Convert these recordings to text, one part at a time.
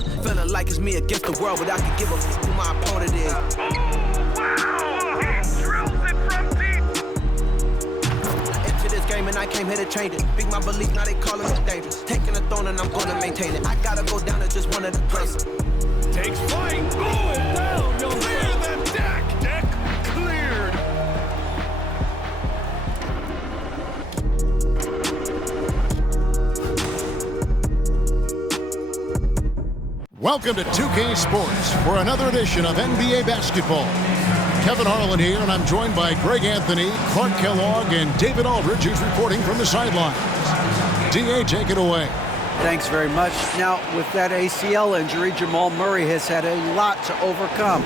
Feeling like it's me against the world, but I can give a fuck who my opponent is. And I came here to change it. Big my belief, now they calling me dangerous. Taking the throne and I'm gonna maintain it. I gotta go down to just one of the places. Takes flight, going down. You'll clear the deck. Deck cleared. Welcome to 2K Sports for another edition of NBA basketball. Kevin Harlan here, and I'm joined by Greg Anthony, Clark Kellogg, and David Aldridge, who's reporting from the sidelines. D.A., take it away. Thanks very much. Now, with that ACL injury, Jamal Murray has had a lot to overcome,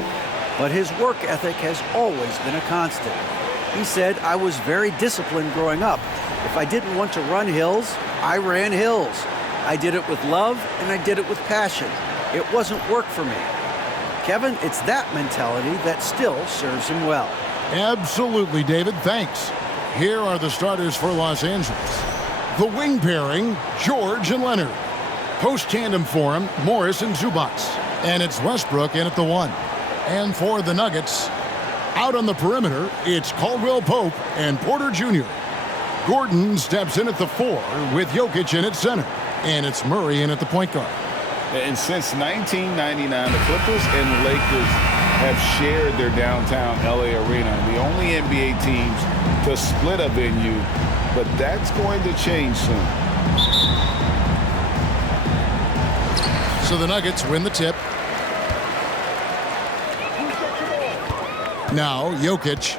but his work ethic has always been a constant. He said, I was very disciplined growing up. If I didn't want to run hills, I ran hills. I did it with love, and I did it with passion. It wasn't work for me. Kevin, it's that mentality that still serves him well. Absolutely, David. Thanks. Here are the starters for Los Angeles. The wing pairing, George and Leonard. Post-tandem for him, Morris and Zubac. And it's Westbrook in at the 1. And for the Nuggets, out on the perimeter, it's Caldwell Pope and Porter Jr. Gordon steps in at the 4 with Jokic in at center. And it's Murray in at the point guard. And since 1999, the Clippers and the Lakers have shared their downtown LA arena. The only NBA teams to split a venue, but that's going to change soon. So the Nuggets win the tip. Now Jokic.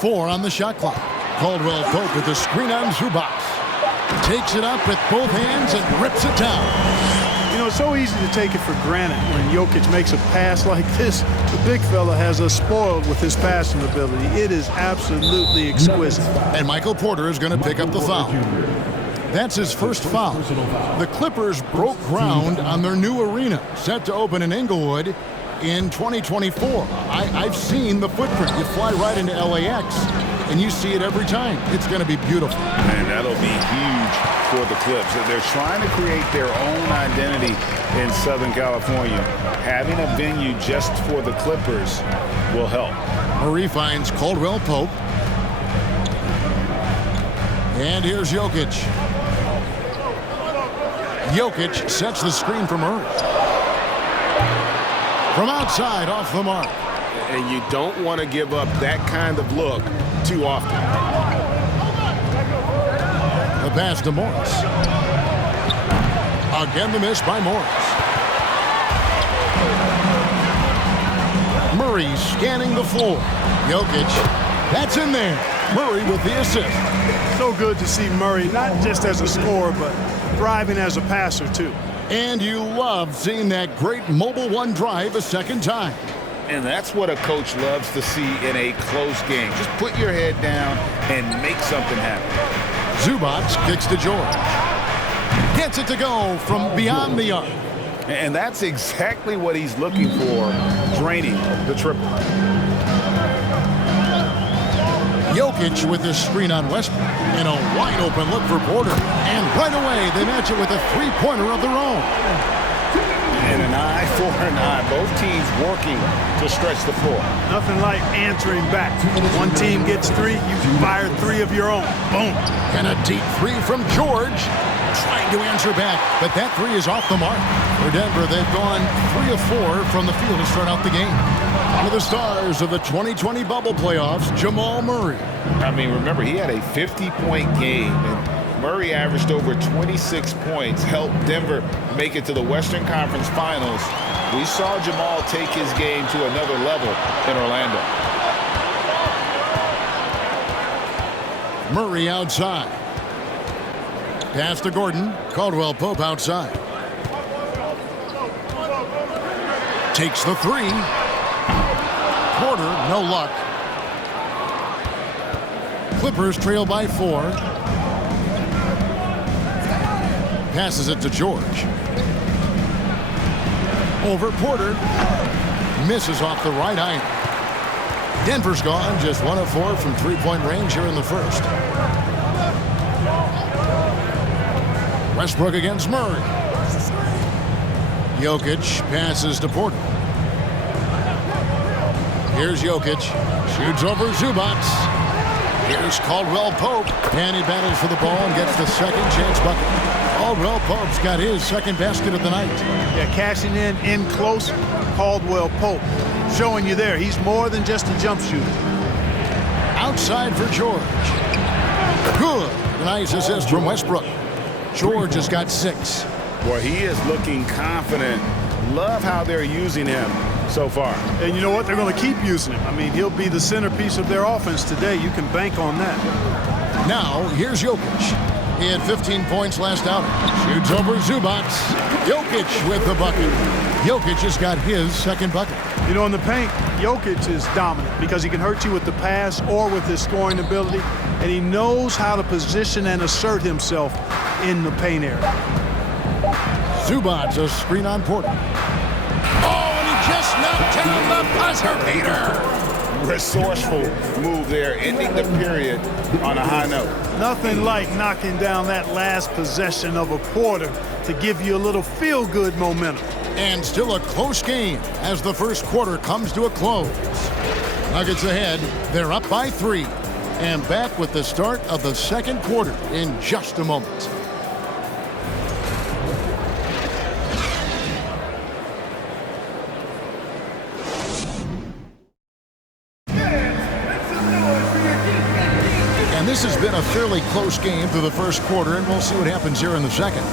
Four on the shot clock. Caldwell Pope with the screen on Zubac. Takes it up with both hands and rips it down. You know, it's so easy to take it for granted when Jokic makes a pass like this. The big fella has us spoiled with his passing ability. It is absolutely exquisite. And Michael Porter is going to pick up the foul. That's his first foul. The Clippers broke ground on their new arena, set to open in Inglewood in 2024. I've seen the footprint. You fly right into LAX, and you see it every time. It's going to be beautiful. And that'll be huge for the Clips. They're trying to create their own identity in Southern California. Having a venue just for the Clippers will help. Murray finds Caldwell Pope. And here's Jokic. Jokic sets the screen for Murray. From outside, off the mark. And you don't want to give up that kind of look too often. The pass to Morris. Again, the miss by Morris. Murray scanning the floor. Jokic, that's in there. Murray with the assist. So good to see Murray, not just as a scorer, but thriving as a passer, too. And you love seeing that great mobile one drive a second time. And that's what a coach loves to see in a close game. Just put your head down and make something happen. Zubac kicks to George. Gets it to go from beyond the arc. And that's exactly what he's looking for, draining the triple. Jokic with the screen on Westbrook. And a wide open look for Porter. And right away, they match it with a three-pointer of their own. And an eye for an eye. Both teams working to stretch the floor. Nothing like answering back. One team gets 3, you fire 3 of your own. Boom. And a deep 3 from George. Trying to answer back, but that 3 is off the mark. For Denver, they've gone 3 of 4 from the field to start out the game. One of the stars of the 2020 bubble playoffs, Jamal Murray. I mean, remember, he had a 50-point game, and Murray averaged over 26 points, helped Denver make it to the Western Conference Finals. We saw Jamal take his game to another level in Orlando. Murray outside. Pass to Gordon. Caldwell Pope outside. Takes the 3. Porter, no luck. Clippers trail by 4. Passes it to George. Over Porter. Misses off the right iron. Denver's gone just 1 of 4 from three-point range here in the first. Westbrook against Murray. Jokic passes to Porter. Here's Jokic. Shoots over Zubac. Here's Caldwell Pope. And he battles for the ball and gets the second chance bucket. Caldwell Pope's got his second basket of the night. Yeah, cashing in close. Caldwell Pope showing you there. He's more than just a jump shooter. Outside for George. Good. Nice assist from Westbrook. George has got 6. Boy, he is looking confident. Love how they're using him so far. And you know what? They're going to keep using him. I mean, he'll be the centerpiece of their offense today. You can bank on that. Now, here's Jokic. He had 15 points last outing. Shoots over Zubac. Jokic with the bucket. Jokic has got his second bucket. You know, in the paint, Jokic is dominant because he can hurt you with the pass or with his scoring ability, and he knows how to position and assert himself in the paint area. Zubac, a screen on Porter. Oh, and he just knocked down the buzzer beater. Resourceful move there, ending the period on a high note. Nothing like knocking down that last possession of a Porter to give you a little feel-good momentum. And still a close game as the first quarter comes to a close. Nuggets ahead. They're up by 3. And back with the start of the second quarter in just a moment. And this has been a fairly close game through the first quarter, and we'll see what happens here in the second.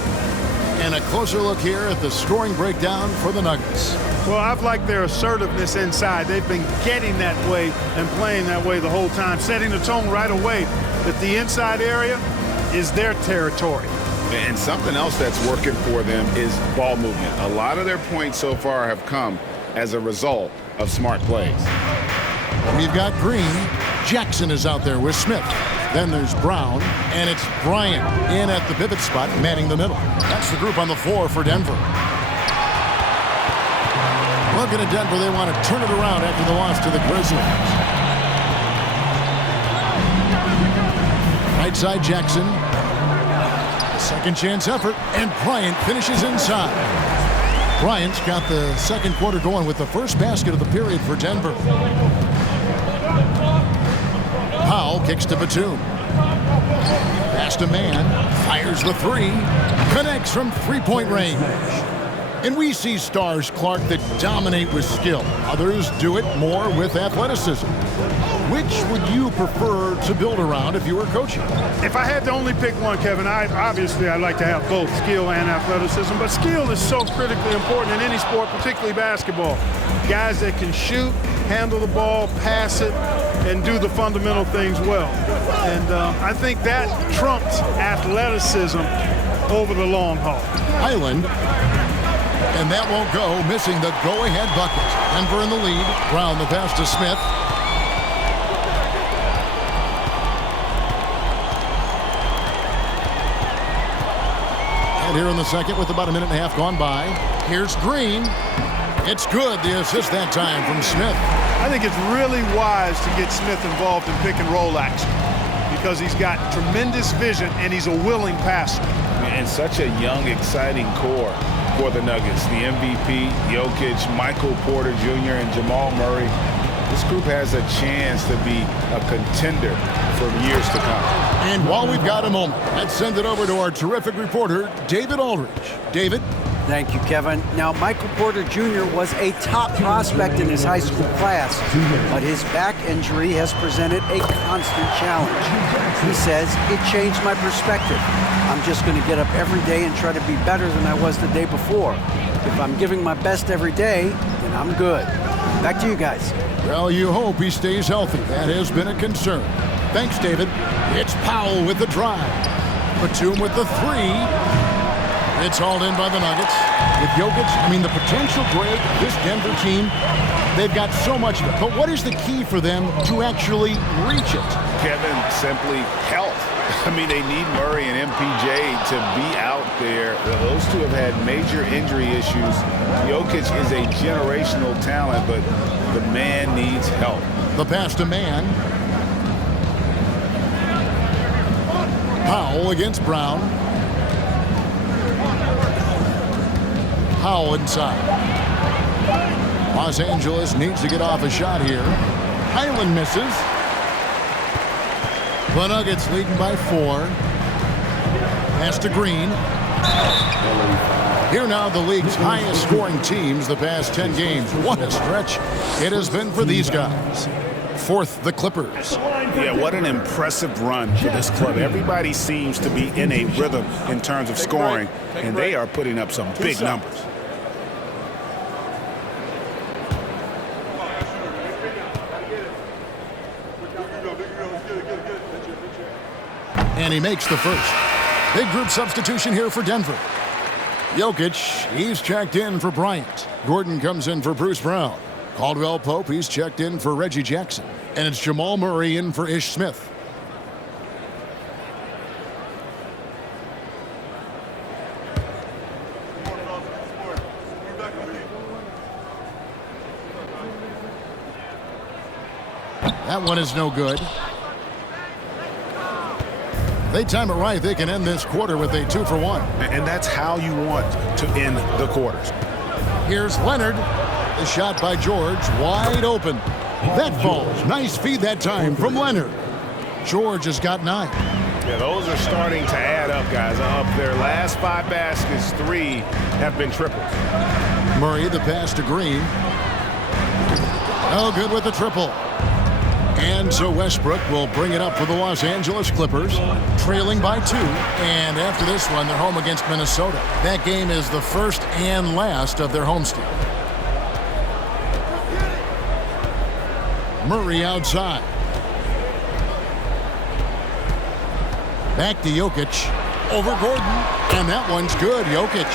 And a closer look here at the scoring breakdown for the Nuggets. Well, I've liked their assertiveness inside. They've been getting that way and playing that way the whole time, setting the tone right away that the inside area is their territory. And something else that's working for them is ball movement. A lot of their points so far have come as a result of smart plays. We've got Green. Jackson is out there with Smith. Then there's Brown, and it's Bryant in at the pivot spot, manning the middle. That's the group on the floor for Denver. Looking at Denver, they want to turn it around after the loss to the Grizzlies. Right side, Jackson. Second chance effort, and Bryant finishes inside. Bryant's got the second quarter going with the first basket of the period for Denver. Powell kicks to Batum. Pass to Man. Fires the 3. Connects from three-point range. And we see stars, Clark, that dominate with skill. Others do it more with athleticism. Which would you prefer to build around if you were coaching? If I had to only pick one, Kevin, I'd like to have both skill and athleticism. But skill is so critically important in any sport, particularly basketball. Guys that can shoot, handle the ball, pass it, and do the fundamental things well. And I think that trumps athleticism over the long haul. Island. And that won't go, missing the go-ahead bucket. Denver in the lead. Brown the pass to Smith. And here in the second with about a minute and a half gone by. Here's Green. It's good, the assist that time from Smith. I think it's really wise to get Smith involved in pick and roll action because he's got tremendous vision and he's a willing passer. And such a young, exciting core for the Nuggets. The MVP, Jokic, Michael Porter Jr., and Jamal Murray. This group has a chance to be a contender for years to come. And while we've got a moment, let's send it over to our terrific reporter, David Aldridge. David? Thank you, Kevin. Now, Michael Porter Jr. was a top prospect in his high school class, but his back injury has presented a constant challenge. He says, it changed my perspective. I'm just going to get up every day and try to be better than I was the day before. If I'm giving my best every day, then I'm good. Back to you guys. Well, you hope he stays healthy. That has been a concern. Thanks, David. It's Powell with the drive. Batum with the 3. It's hauled in by the Nuggets. With Jokic, I mean, the potential break of this Denver team, they've got so much of it. But what is the key for them to actually reach it? Kevin, simply health. I mean, they need Murray and MPJ to be out there. Those two have had major injury issues. Jokic is a generational talent, but the man needs help. The pass to man. Powell against Brown. Powell inside. Los Angeles needs to get off a shot here. Highland misses. The Nuggets leading by 4. Pass to Green. Here now the league's highest scoring teams the past 10 games. What a stretch it has been for these guys. 4th, the Clippers. Yeah, what an impressive run for this club. Everybody seems to be in a rhythm in terms of scoring, and they are putting up some big numbers. And he makes the first. Big group substitution here for Denver. Jokic, he's checked in for Bryant. Gordon comes in for Bruce Brown. Caldwell Pope, he's checked in for Reggie Jackson. And it's Jamal Murray in for Ish Smith. That one is no good. They time it right. They can end this quarter with a 2-for-1. And that's how you want to end the quarters. Here's Leonard. The shot by George, wide open. That falls. Nice feed that time from Leonard. George has got 9. Yeah, those are starting to add up, guys. Up their last 5 baskets, 3 have been triples. Murray, the pass to Green. Oh, good with the triple. And so Westbrook will bring it up for the Los Angeles Clippers, trailing by 2. And after this one, they're home against Minnesota. That game is the first and last of their homestand. Murray outside. Back to Jokic. Over Gordon. And that one's good. Jokic.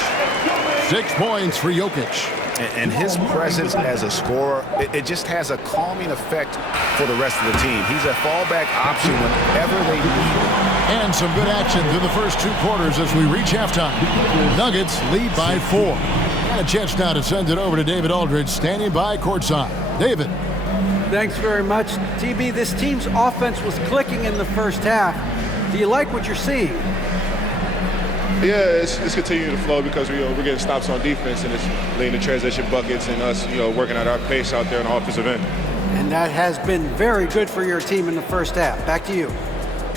6 points for Jokic. And his presence as a scorer, it just has a calming effect for the rest of the team. He's a fallback option whenever they need him. And some good action through the first 2 quarters as we reach halftime. Nuggets lead by 4. And a chance now to send it over to David Aldridge, standing by courtside. David. Thanks very much. TB, this team's offense was clicking in the first half. Do you like what you're seeing? Yeah, it's continuing to flow because we're getting stops on defense, and it's leading to transition buckets and us, working at our pace out there on the offensive end. And that has been very good for your team in the first half. Back to you.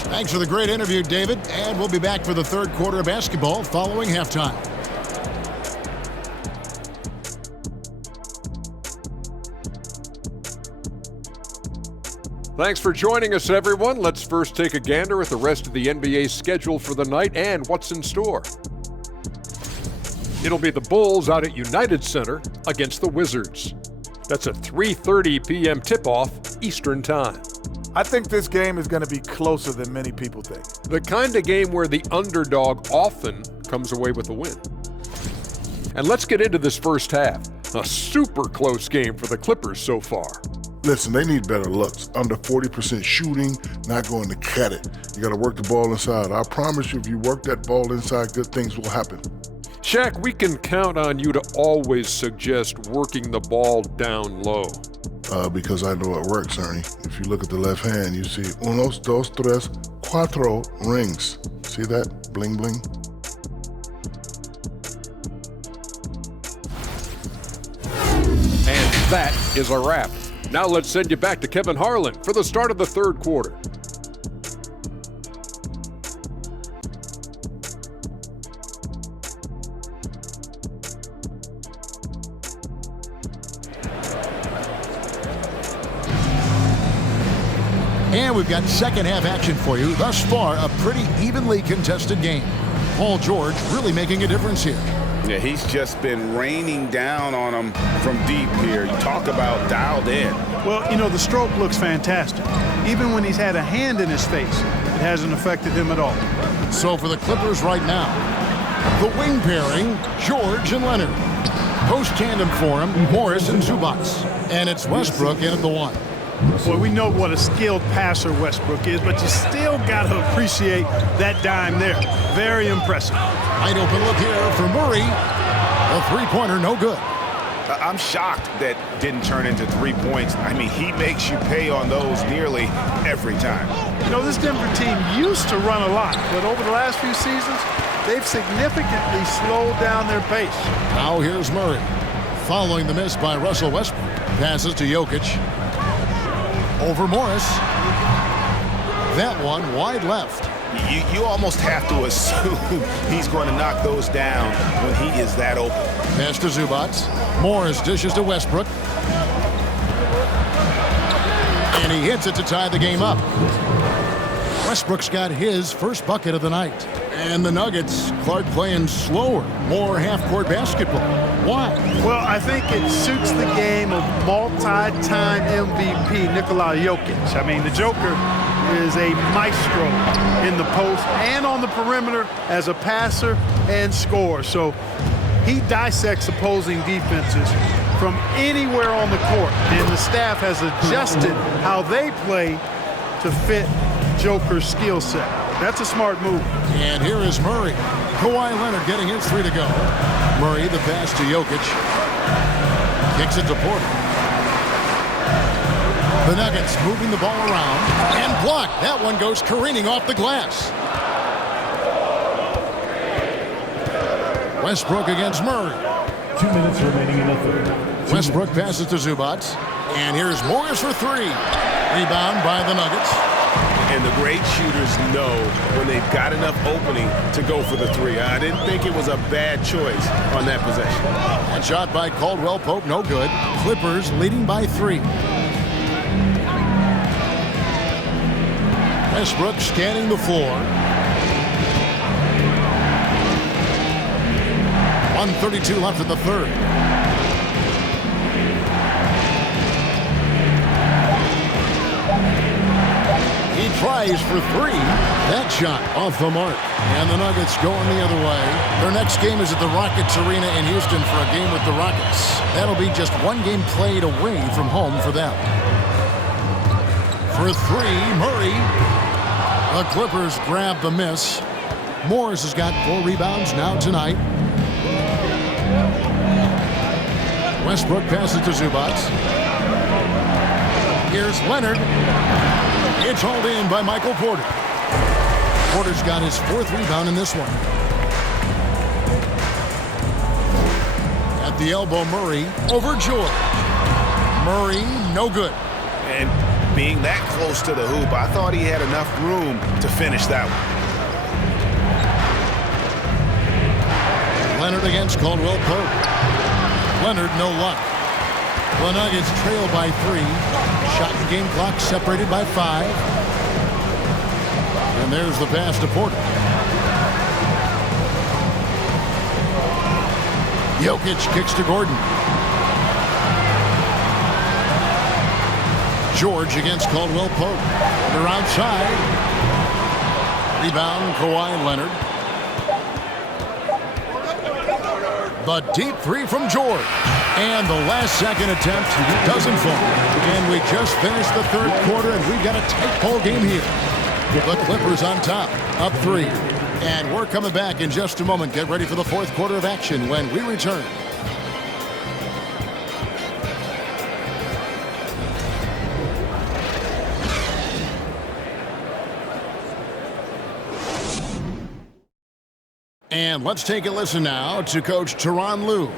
Thanks for the great interview, David. And we'll be back for the 3rd quarter of basketball following halftime. Thanks for joining us, everyone. Let's first take a gander at the rest of the NBA schedule for the night and what's in store. It'll be the Bulls out at United Center against the Wizards. That's a 3:30 p.m. tip-off Eastern Time. I think this game is going to be closer than many people think. The kind of game where the underdog often comes away with a win. And let's get into this first half. A super close game for the Clippers so far. Listen, they need better looks. Under 40% shooting, not going to cut it. You got to work the ball inside. I promise you, if you work that ball inside, good things will happen. Shaq, we can count on you to always suggest working the ball down low. Because I know it works, Ernie. If you look at the left hand, you see unos, dos, tres, cuatro rings. See that? Bling, bling. And that is a wrap. Now let's send you back to Kevin Harlan for the start of the 3rd quarter. And we've got second half action for you. Thus far, a pretty evenly contested game. Paul George really making a difference here. Yeah, he's just been raining down on him from deep here. You talk about dialed in. Well, the stroke looks fantastic. Even when he's had a hand in his face, it hasn't affected him at all. So for the Clippers right now, the wing pairing, George and Leonard. Post tandem for him, Morris and Zubac. And it's Westbrook in at the 1. Boy, we know what a skilled passer Westbrook is, but you still got to appreciate that dime there. Very impressive. Wide open look here for Murray. A three-pointer, no good. I'm shocked that didn't turn into 3 points. I mean, he makes you pay on those nearly every time. You know, this Denver team used to run a lot, but over the last few seasons, they've significantly slowed down their pace. Now here's Murray. Following the miss by Russell Westbrook. Passes to Jokic. Over Morris. That one wide left. You almost have to assume he's going to knock those down when he is that open. Pass to Zubac. Morris dishes to Westbrook. And he hits it to tie the game up. Westbrook's got his first bucket of the night. And the Nuggets, Clark, playing slower, more half-court basketball. Why? Well, I think it suits the game of multi-time MVP Nikola Jokic. I mean, the Joker is a maestro in the post and on the perimeter as a passer and scorer. So he dissects opposing defenses from anywhere on the court, and the staff has adjusted how they play to fit Joker's skill set. That's a smart move. And here is Murray. Kawhi Leonard getting his three to go. Murray, the pass to Jokic. Kicks it to Porter. The Nuggets moving the ball around and blocked. That one goes careening off the glass. Westbrook against Murray. 2 minutes remaining in the third. Westbrook passes to Zubac. And here's Morris for three. Rebound by the Nuggets. And the great shooters know when they've got enough opening to go for the three. I didn't think it was a bad choice on that possession. And shot by Caldwell Pope, no good. Clippers leading by 3. Westbrook scanning the floor. 1:32 left in the third. He tries for 3. That shot off the mark. And the Nuggets going the other way. Their next game is at the Rockets Arena in Houston for a game with the Rockets. That'll be just one game played away from home for them. For 3, Murray. The Clippers grab the miss. Morris has got 4 rebounds now tonight. Westbrook passes to Zubac. Here's Leonard. It's hauled in by Michael Porter. Porter's got his 4th rebound in this one. At the elbow, Murray over George. Murray, no good. And being that close to the hoop, I thought he had enough room to finish that one. Leonard against Caldwell Pope. Leonard, no luck. The Nuggets trail by 3. Shot and game clock separated by 5. And there's the pass to Porter. Jokic kicks to Gordon. George against Caldwell Pope. They're outside. Rebound, Kawhi Leonard. The deep 3 from George. And the last second attempt doesn't fall. And we just finished the third quarter, and we've got a tight ball game here. The Clippers on top, up 3. And we're coming back in just a moment. Get ready for the fourth quarter of action when we return. And let's take a listen now to Coach Tyronn Lue. You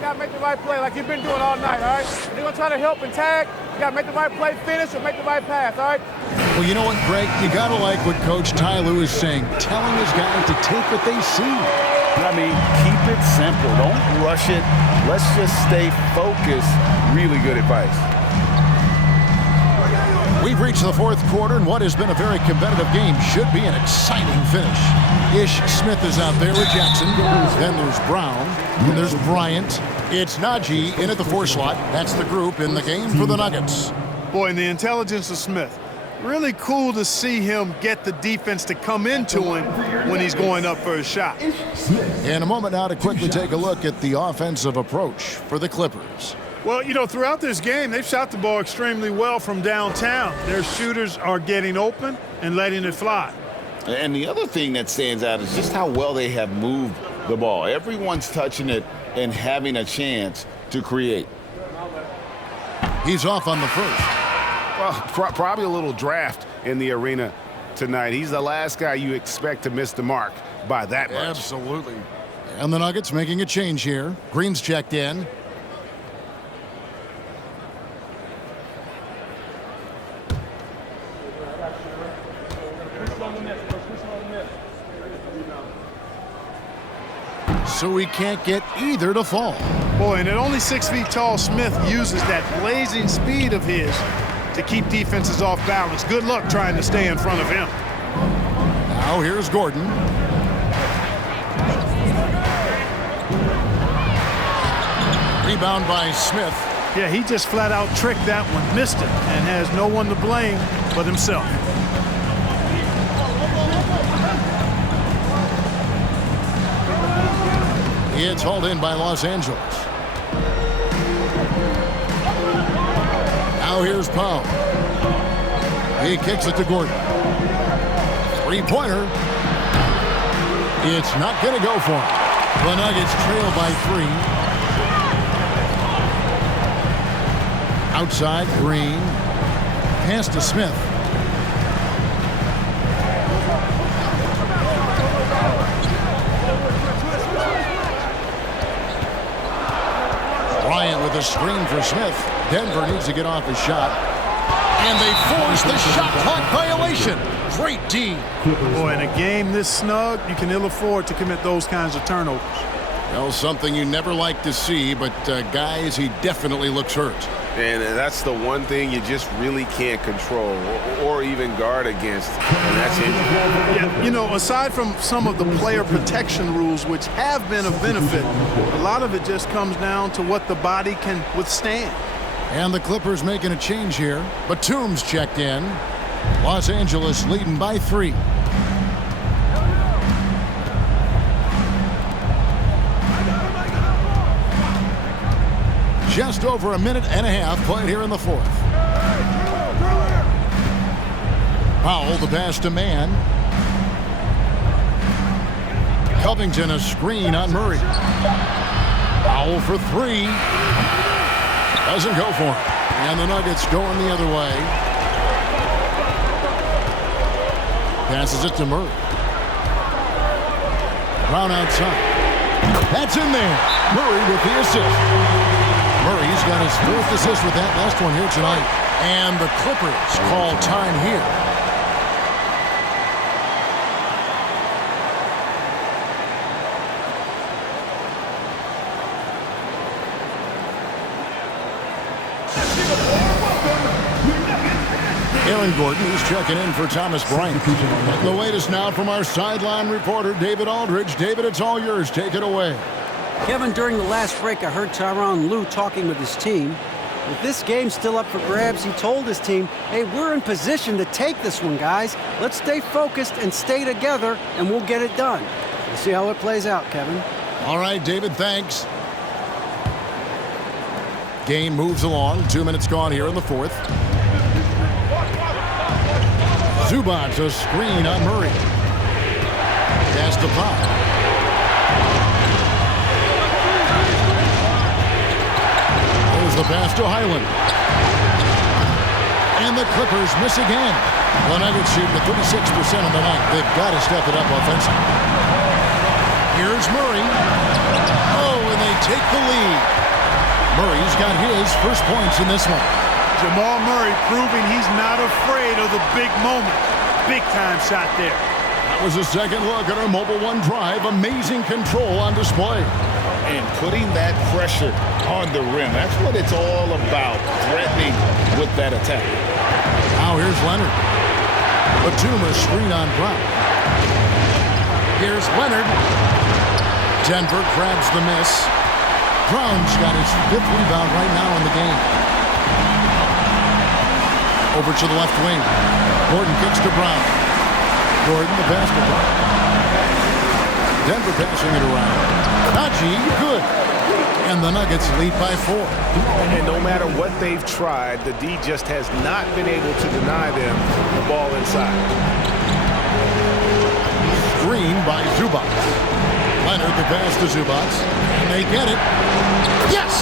got to make the right play like you've been doing all night, all right? If you're going to try to help and tag, you got to make the right play, finish, or make the right pass, all right? Well, you know what, Greg? You got to like what Coach Ty Lue is saying, telling his guys to take what they see. I mean, keep it simple. Don't rush it. Let's just stay focused. Really good advice. We've reached the fourth quarter, and what has been a very competitive game should be an exciting finish. Ish Smith is out there with Jackson. Then there's Brown. And there's Bryant. It's Najee in at the 4 slot. That's the group in the game for the Nuggets. Boy, and the intelligence of Smith. Really cool to see him get the defense to come into him when he's going up for a shot. In a moment now to quickly take a look at the offensive approach for the Clippers. Well, you know, throughout this game, they've shot the ball extremely well from downtown. Their shooters are getting open and letting it fly. And the other thing that stands out is just how well they have moved the ball. Everyone's touching it and having a chance to create. He's off on the first. Well, probably a little draft in the arena tonight. He's the last guy you expect to miss the mark by that much. Absolutely. And the Nuggets making a change here. Green's checked in. So he can't get either to fall. Boy, and at only 6 feet tall, Smith uses that blazing speed of his to keep defenses off balance. Good luck trying to stay in front of him. Now here's Gordon. Rebound by Smith. Yeah, he just flat out tricked that one, missed it, and has no one to blame but himself. It's hauled in by Los Angeles. Now here's Powell. He kicks it to Gordon. Three-pointer. It's not going to go for him. The Nuggets trail by 3. Outside, Green. Pass to Smith. Bryant with a screen for Smith. Denver needs to get off his shot. And they force the shot clock violation. Great D. Boy, in a game this snug, you can ill afford to commit those kinds of turnovers. Well, something you never like to see, but guys, he definitely looks hurt. And that's the one thing you just really can't control or even guard against, and that's injury. Yeah, you know, aside from some of the player protection rules, which have been of benefit, a lot of it just comes down to what the body can withstand. And the Clippers making a change here. Batum's checked in. Los Angeles leading by 3. Just over a minute and a half played here in the 4th. Powell, the pass to Mann. Covington, a screen on Murray. Powell for 3. Doesn't go for him. And the Nuggets going the other way. Passes it to Murray. Brown outside. That's in there. Murray with the assist. Murray's got his 4th assist with that last one here tonight. And the Clippers call time here. Aaron Gordon is checking in for Thomas Bryant. And the latest now from our sideline reporter, David Aldridge. David, it's all yours. Take it away. Kevin, during the last break, I heard Tyronn Lue talking with his team. With this game still up for grabs, he told his team, hey, we're in position to take this one, guys. Let's stay focused and stay together, and we'll get it done. We'll see how it plays out, Kevin. All right, David, thanks. Game moves along. 2 minutes gone here in the 4th. Zubac, a screen on Murray. Pass to Powell. The pass to Highland. And the Clippers miss again. The Nuggets shooting at 36% of the night. They've got to step it up offensively. Here's Murray. Oh, and they take the lead. Murray's got his first points in this one. Jamal Murray proving he's not afraid of the big moment. Big time shot there. That was a second look at our Mobile One drive. Amazing control on display. And putting that pressure on the rim. That's what it's all about, threatening with that attack. Now here's Leonard. Batum, a screen on Brown. Here's Leonard. Denver grabs the miss. Brown's got his 5th rebound right now in the game. Over to the left wing. Gordon kicks to Brown. Gordon the basketball. Denver passing it around. Najee, good. And the Nuggets lead by 4. And no matter what they've tried, the D just has not been able to deny them the ball inside. Screen by Zubac. Leonard the pass to Zubac. And they get it. Yes!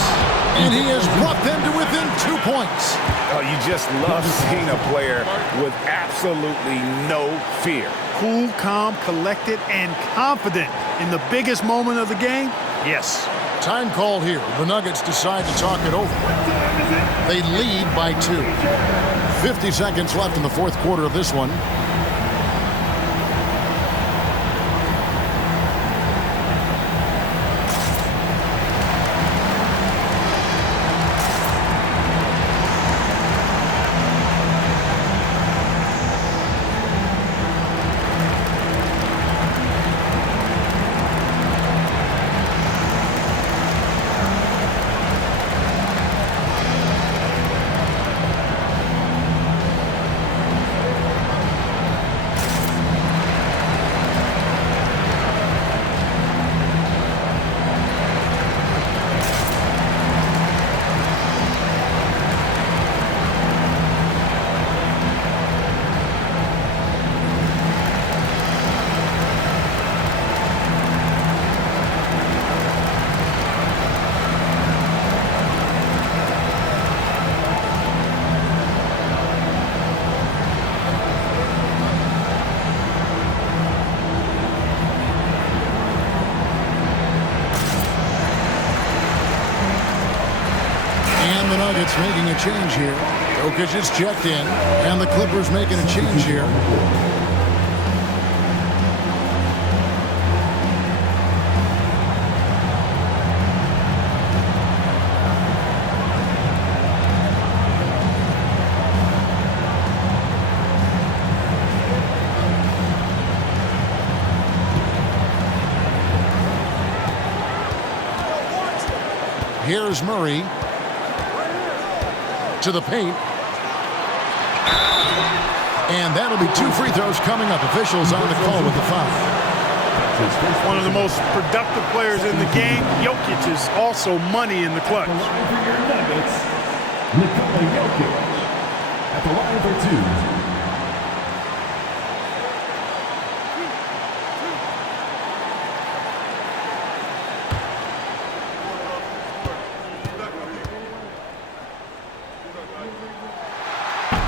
And he has brought them to within 2 points. Oh, you just love seeing a player with absolutely no fear. Cool, calm, collected, and confident in the biggest moment of the game? Yes. Time called here. The Nuggets decide to talk it over. They lead by 2. 50 seconds left in the fourth quarter of this one. Nuggets making a change here. Jokic is checked in, and the Clippers making a change here. Here's Murray. To the paint. And that'll be 2 free throws coming up. Officials on the call with the foul. One of the most productive players in the game. Jokic is also money in the clutch. At the line for 2.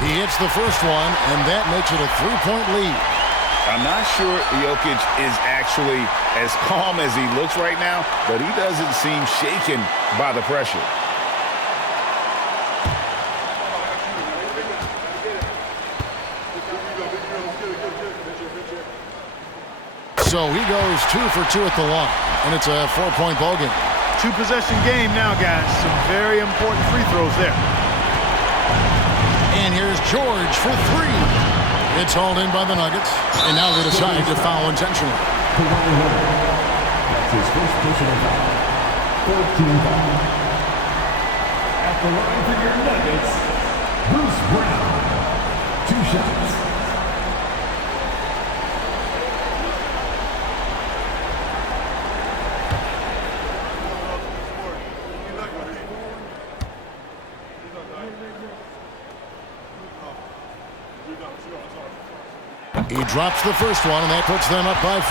He hits the first one, and that makes it a 3-point lead. I'm not sure Jokic is actually as calm as he looks right now, but he doesn't seem shaken by the pressure. So he goes 2 for 2 at the line, and it's a 4-point ball game. 2-possession game now, guys. Some very important free throws there. And here's George for 3. It's hauled in by the Nuggets, and now they decide to foul intentionally. That's his first personal foul. 14 foul. At the line for your Nuggets, Bruce Brown. 2 shots. He drops the first one, and that puts them up by 5.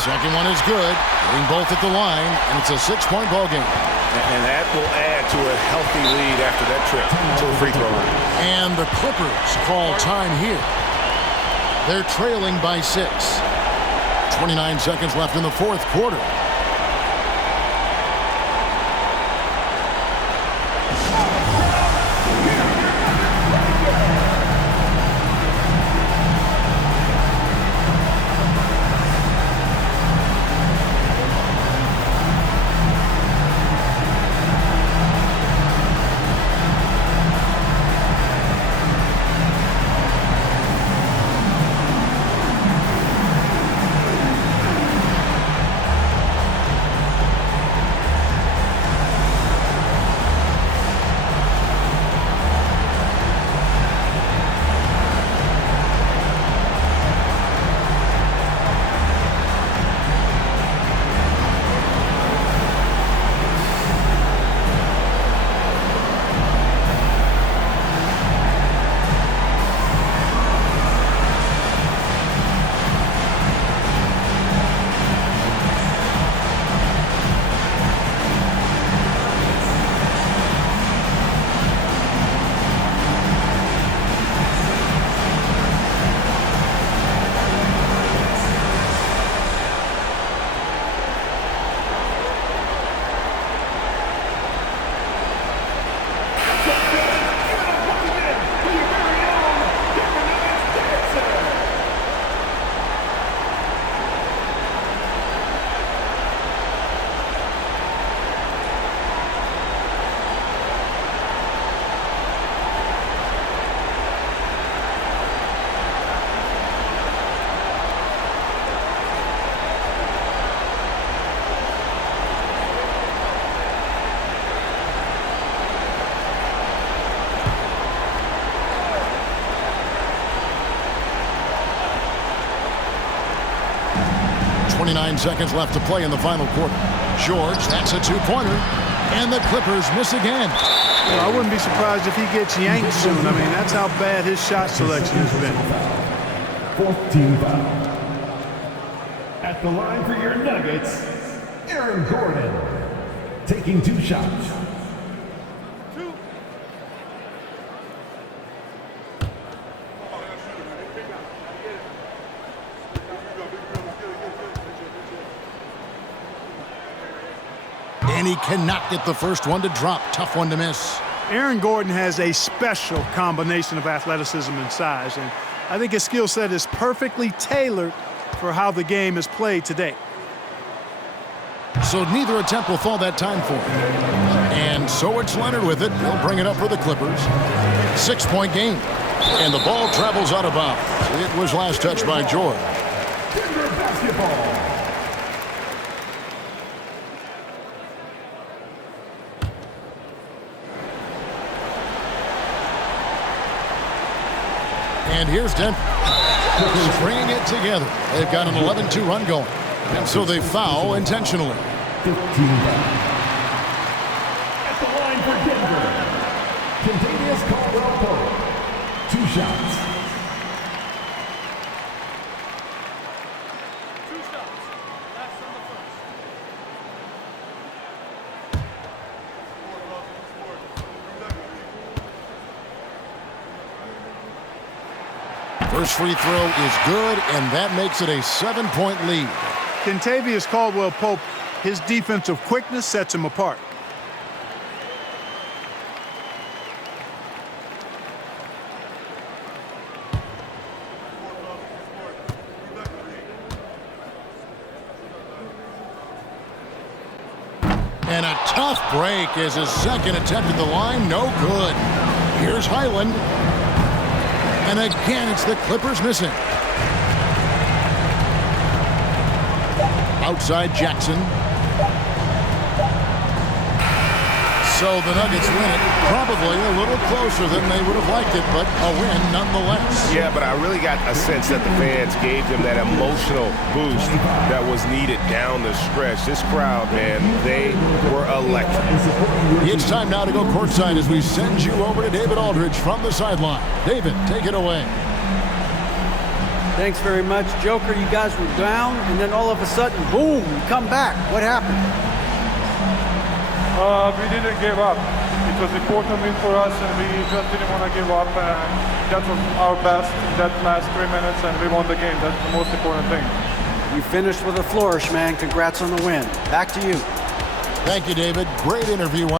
Second one is good. Hitting both at the line, and it's a 6-point ball game. And that will add to a healthy lead after that trip to the free throw line. And the Clippers call time here. They're trailing by 6. 29 seconds left in the fourth quarter. 29 seconds left to play in the final quarter. George, that's a two-pointer. And the Clippers miss again. Well, I wouldn't be surprised if he gets yanked soon. I mean, that's how bad his shot selection has been. 4th team foul. At the line for your Nuggets, Aaron Gordon, taking 2 shots. And he cannot get the first one to drop. Tough one to miss. Aaron Gordon has a special combination of athleticism and size, and I think his skill set is perfectly tailored for how the game is played today. So neither attempt will fall that time for him. And so it's Leonard with it. He'll bring it up for the Clippers. 6-point game. And the ball travels out of bounds. It was last touched by George. Denver basketball. And here's Denver. Bringing it together. They've got an 11-2 run going. And so they foul intentionally. 15 foul. At the line for Denver, Contavious Caldwell-Pope. 2 shots. First free throw is good, and that makes it a 7-point lead. Contavious Caldwell-Pope, his defensive quickness sets him apart. And a tough break as his second attempt at the line, no good. Here's Highland. And again, it's the Clippers missing. Outside Jackson. So the Nuggets win it. Probably a little closer than they would have liked it, but a win nonetheless. Yeah, but I really got a sense that the fans gave them that emotional boost that was needed down the stretch. This crowd, man, they were electric. It's time now to go courtside as we send you over to David Aldridge from the sideline. David, take it away. Thanks very much. Joker, you guys were down, and then all of a sudden, boom, you come back. What happened? We didn't give up. It was important win for us, and we just didn't want to give up. And that was our best in that last 3 minutes, and we won the game. That's the most important thing. You finished with a flourish, man. Congrats on the win. Back to you. Thank you, David. Great interview.